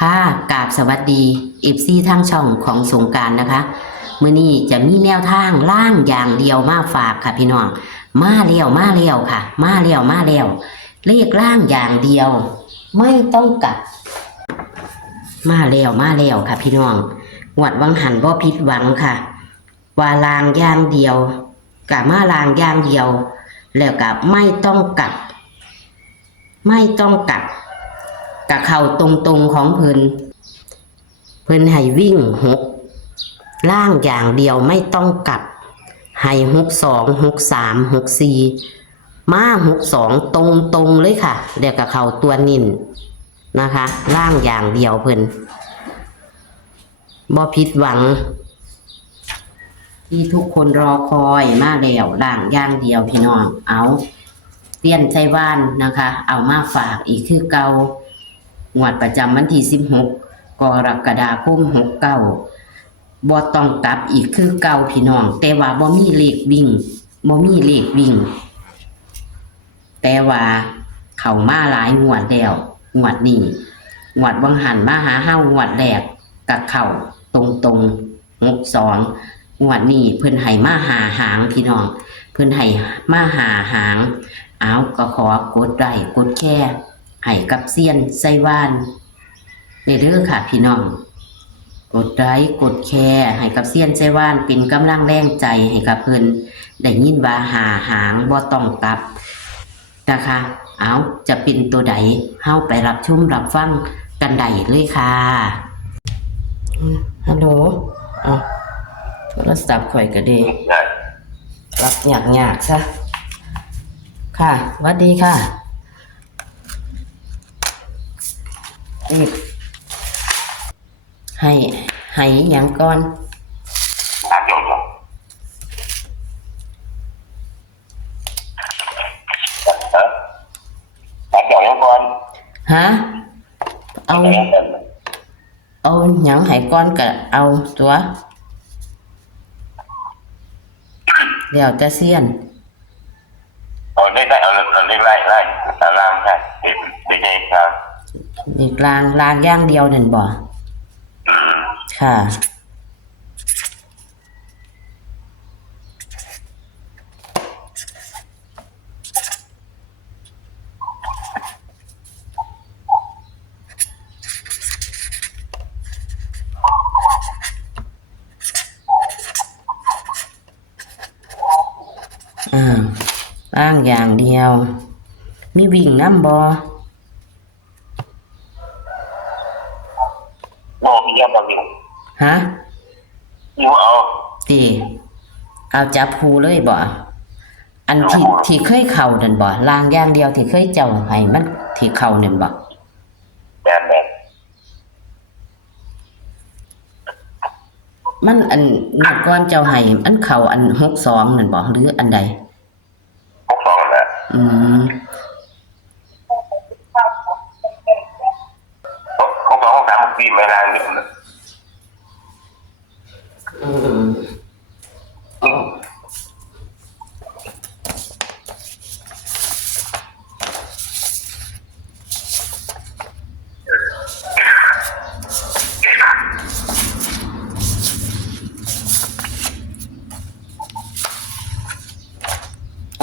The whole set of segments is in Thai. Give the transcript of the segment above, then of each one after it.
ค่ะกราบสวัสดีเอฟซีทางช่องของสงกรานต์นะคะมื้อนี้จะมีแนวทางล่างอย่างเดียวมาฝากค่ะพี่น้องมาเลี้ยวมาเลี้ยวค่ะมาเลี้ยวมาเลี้ยวเลขล่างอย่างเดียวไม่ต้องกลับมาเลี้ยวมาเลี้ยวค่ะพี่น้องหวดวังหันบ่ผิดหวังค่ะว่าลางอย่างเดียวกะมาลางอย่างเดียวแล้วก็ไม่ต้องกลับไม่ต้องกลับกะเข้าตรงๆของเเพิ่นให้วิ่งหกล่างอย่างเดียวไม่ต้องกลับให้62 63 64มา62ตรงเลยค่ะเดี๋ยวกับเขาตัวนิ่นนะคะล่างอย่างเดียวเพิ่นบ่ผิดหวังที่ทุกคนรอคอยมาแล้วล่างอย่างเดียวพี่น้องเอาเตี้ยนใจว่านนะคะเอามาฝากอีกคือเก่างวดประจำวันที่16กรกฎาคม69บ่ต้องกลับอีกคือเก่าพี่น้องแต่ว่าบ่มีเลขวิ่งบ่มีเลขวิ่งแต่ว่าเข้ามาหลายงวดแล้วงวดนี้งวดวังหันมาหาเฮางวดแรกก็เข้าตรง62งวดนี้เพิ่นให้มาหาหางพี่น้องเพิ่นให้มาหาหางเอาก็ขอกดไลค์กดแชร์ให้กับเซียนไส้ว่านเด้อค่ะพี่น้องกดไลค์กดแชร์ให้กับเซียนไส้ว่านเป็นกำลังแรงใจให้กับเพิ่นได้ยินว่าหาหางบ่ต้องกลับนะคะเอาจะเป็นตัวใดเฮาไปรับชมรับฟังกันได้เลยค่ะฮัลโหลอ๋อโทรศัพท์ข่อยก็ดีรับยากๆซะค่ะสวัสดีค่ะรีบให้หยังก่อนฮะเอาหยังให้ก่อนก็เอาตัวเดี๋ยวจะเซียนได้เอาไล่ตารางได้เด็กครับอีกลางอย่างเดียวนั่นบ่ค่ะล่างอย่างเดียวมีวิ่งน้ำบ่โอ้พี่ยังบอกอยู่ฮะอยู่ติเอาจับคูเลยบ่อันที่เคยเข้านั่นบ่ล่างอย่างเดียวที่เคยเจ้าให้มันที่เข้านั่นบ่แบบมันอันนัดก่อนเจ้าให้อันเข้าอัน62นั่นบ่หรืออันใดพวกเราแหละอืมพวกเราทำปีไม่นานหนึ่งนะ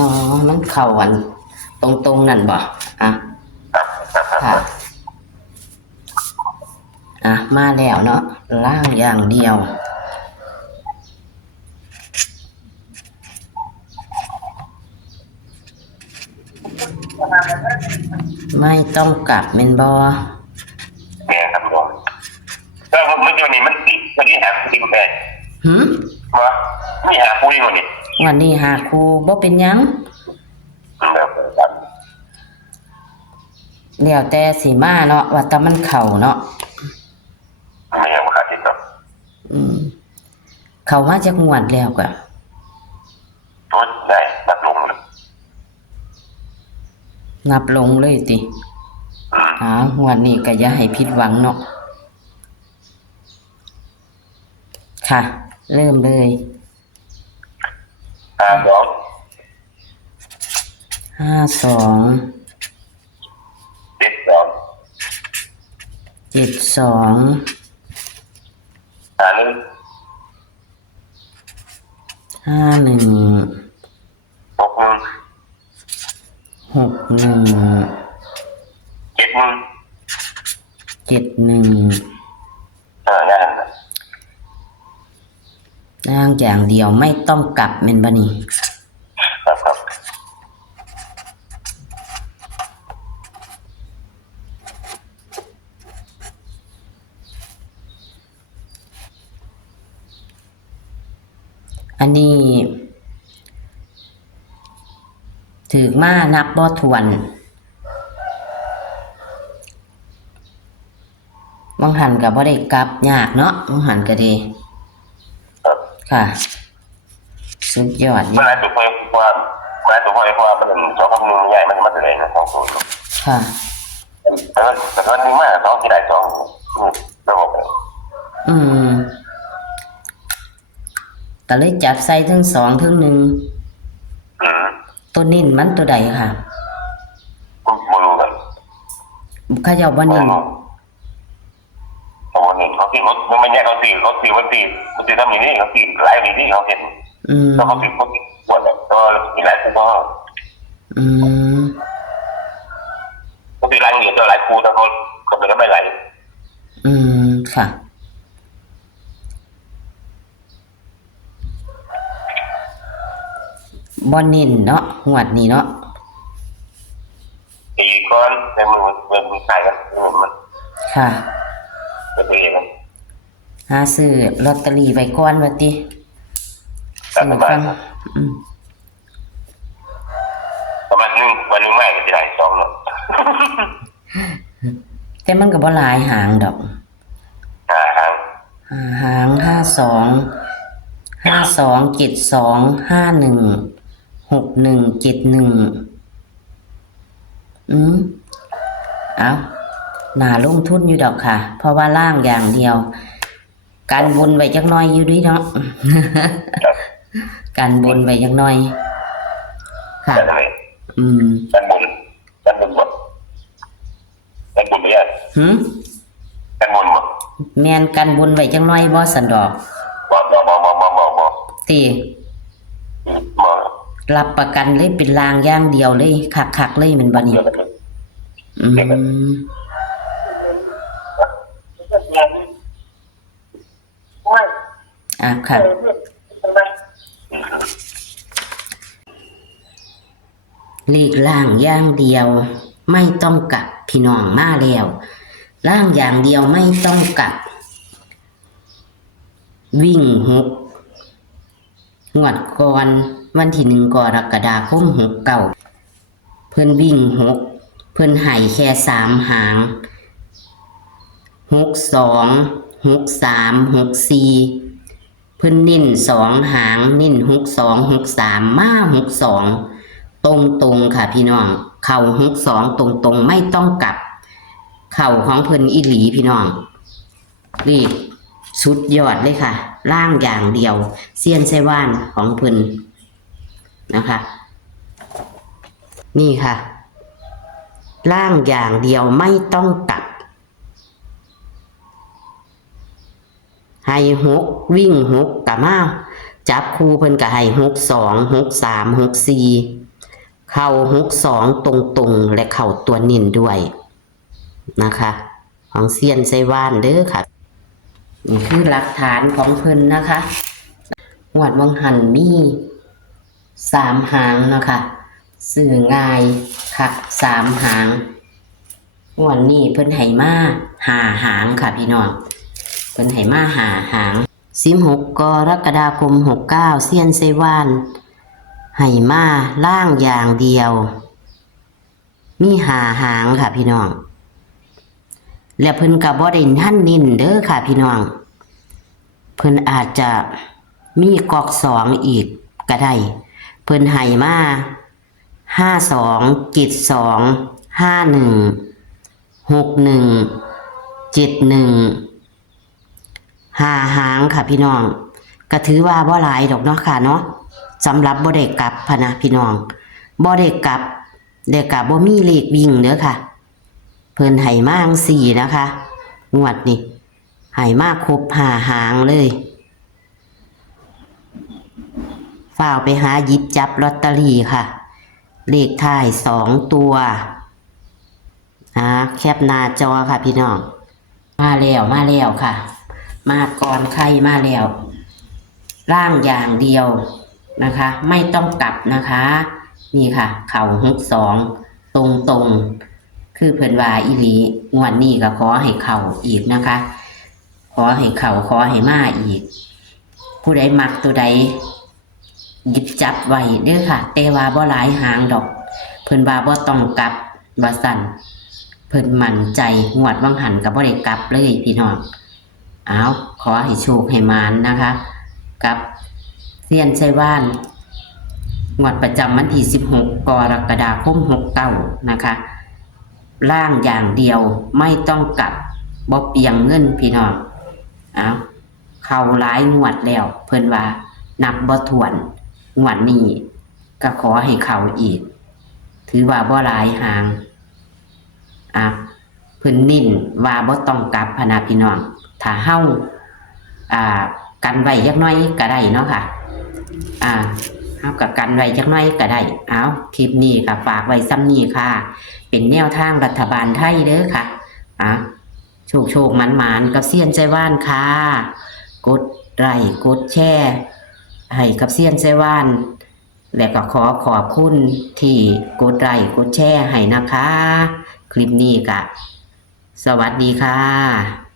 อ๋อมันเข้าอันตรงนั่นบ่อ่ะค่ะมาแล้วเนาะล่างอย่างเดียวไม่ต้องกลับเมนบอเนี่ยครับผมแล้วเมื่อวันนี้มันติดวันนี้หาคุยกันได้ว่าไม่หาคุยวันนี้วันนี้หาครูบ่เป็นยังเดี๋ยวแต่สีมาเนาะว่าแต่มันเข่าเนาะไม่เอาขาดที่ต่อเข่ามาจากงวดแล้วก็ตัวได้นับลงเลยติงวดนี้ก็อย่าให้ผิดหวังเนาะค่ะเริ่มเลย52 52 72 หาหนึ่ง 51 หกหนึ่ง 61 เจ็ดหนึ่ง 71 อย่างนั้น ล่างอย่างเดียวไม่ต้องกลับแม่นบ่นี่ ครับ อันนี้ถือมานับบ่ถ้วนบางหันก็บ่ได้กลับยากเนาะบางหันก็ดี ครับ ค่ะ สุดยอด เมื่อไรตัวเพราะว่ามันสองคำนึงใหญ่มันมาเลยนะสองตัว ค่ะ แต่ก็นึงมากสองที่ได้สองระบบ อืมก็เลยจับใส่ทั้งสองทั้งหนึ่งตัวนิ่นมันตัวใดค่ะ บอลูกัน เขาเจ้าบ่นิ่น วันนี้เขาตีมันไม่แยกเขาตีวันตีทำอย่างนี้เขาตีไลฟ์นี้เขาเห็นแล้วเขาตีเขาปวดก็มีไลฟ์ก็เขาตีไลฟ์อยู่ตัวไลฟ์ครูแต่เขาเป็นก็ไม่ไลฟ์ ค่ะบ่นิ่นเนาะงวดนี้เนาะ ตีก้อนในมือขายกันมัน ค่ะ จะตีกัน หาซื้อลอตเตอรี่ไว้ก่อนว่าติ แต่ ซื้อ ประมา ฟั ณ งวันนึงไม่ก็จะได้สองเนาะ แต่มันก็บ่หลายหางดอก หาง5271516171เอาหนาลงทุนอยู่ดอกค่ะ เพราะว่าล่างอย่างเดียวการบนไว้จักหน่อยอยู่ดิเนาะ การบนไว้จักหน่อย ค่ะ กันบุญไม่ได้กันบุญหมด แม่นกันบนไว้จักหน่อยบ่สันดอก บอกติ รับประกันเลยเป็นลางอย่างเดียวเลยคักๆเลยแมันบ่นี่ค่ะเลขล่างอย่างเดียวไม่ต้องกลับพี่น้องมาแล้วล่างอย่างเดียวไม่ต้องกลับวิ่ง6งวดก่อนวันที่1กรกฎาคม69เพิ่นวิ่ง6เพิ่นให้แค่3หาง626364เพิ่นเน้น2หางเน้น6263มา62ตรงๆค่ะพี่น้องเข้า62ตรงๆไม่ต้องกลับเข้าของเพิ่นอีหลีพี่น้องรีบสุดยอดเลยค่ะล่างอย่างเดียวเซียนไซว่านของเพิ่นนะคะนี่ค่ะล่างอย่างเดียวไม่ต้องกลับให้6วิ่ง6กะมาจับคู่เพิ่นก็ให้626364เข้า62ตรงๆและเข้าตัวนิ่นด้วยนะคะของเซียนไซว่านเด้อค่ะนี่คือหลักฐานของเพิ่นนะคะงวดบางหันมี3หางนะคะซื้อง่ายคัก3หางงวดนี้เพิ่นให้มา5หางค่ะพี่น้องเพิ่นให้มา5หาง16กรกฎาคม69เซียนไซว่านให้มาล่างอย่างเดียวมี5หางค่ะพี่น้องและเพิ่นก็บ่ได้ทันนิ่นเด้อค่ะพี่น้องเพิ่นอาจจะมีกอก2อีกก็ได้เพิ่นให้มา52725161 5หางค่ะพี่น้องก็ถือว่าบ่หลายดอกเนาะค่ะเนาะสำหรับบ่ได้กลับพะนะพี่น้องบ่ได้กลับบ่มีเลขวิ่งเด้อค่ะเพิ่นให้มาจังซี่นะคะ งวดนี่ให้มาครบ5 หางเลยฝ้าวไปหาหยิบจับลอตเตอรี่ค่ะเลขท้าย2 ตัวแคปหน้าจอค่ะพี่น้องมาแล้วค่ะ มาก่อนใครมาแล้วร่างอย่างเดียวนะคะ ไม่ต้องกลับนะคะ นี่ค่ะเข่า62ตรงคือเพิ่นว่าอีหลีงวดนี้ก็ขอให้เข่าอีกนะคะ ขอให้เข่าขอให้มาอีก ผู้ใดมักตัวใดหยิบจับไว้เด้อค่ะแต่ว่าบ่หลายหางดอกเพิ่นว่าบ่ต้องกลับว่าสั่นเพิ่นมั่นใจงวดวังหันก็บ่ได้กลับเลยพี่น้องเอาขอให้โชคให้มานนะคะกับเซียนไชว่านงวดประจำวันที่16 กรกฎาคม 69นะคะล่างอย่างเดียวไม่ต้องกลับบ่เปียงเงินพี่น้องเอาเข้าหลายงวดแล้วเพิ่นว่านับบ่ถ้วนงวดนี้ก็ขอให้เข้าอีกถือว่าบ่หลายหางเพิ่นนิ่นว่าบ่ต้องกลับพะนะพี่น้องถ้าเฮากันไว้จักหน่อยก็ได้เนาะค่ะเฮาก็กันไว้จักหน่อยก็ได้เอาคลิปนี้ก็ฝากไว้ซ้ำนี้ค่ะเป็นแนวทางรัฐบาลไทยเด้อค่ะโชคหมานๆกับเซียนใจว่านค่ะกดไลค์กดแชร์ให้กับเซียนใจว่านและก็ขอบคุณที่กดไลค์กดแชร์ให้นะคะคลิปนี้ก็สวัสดีค่ะ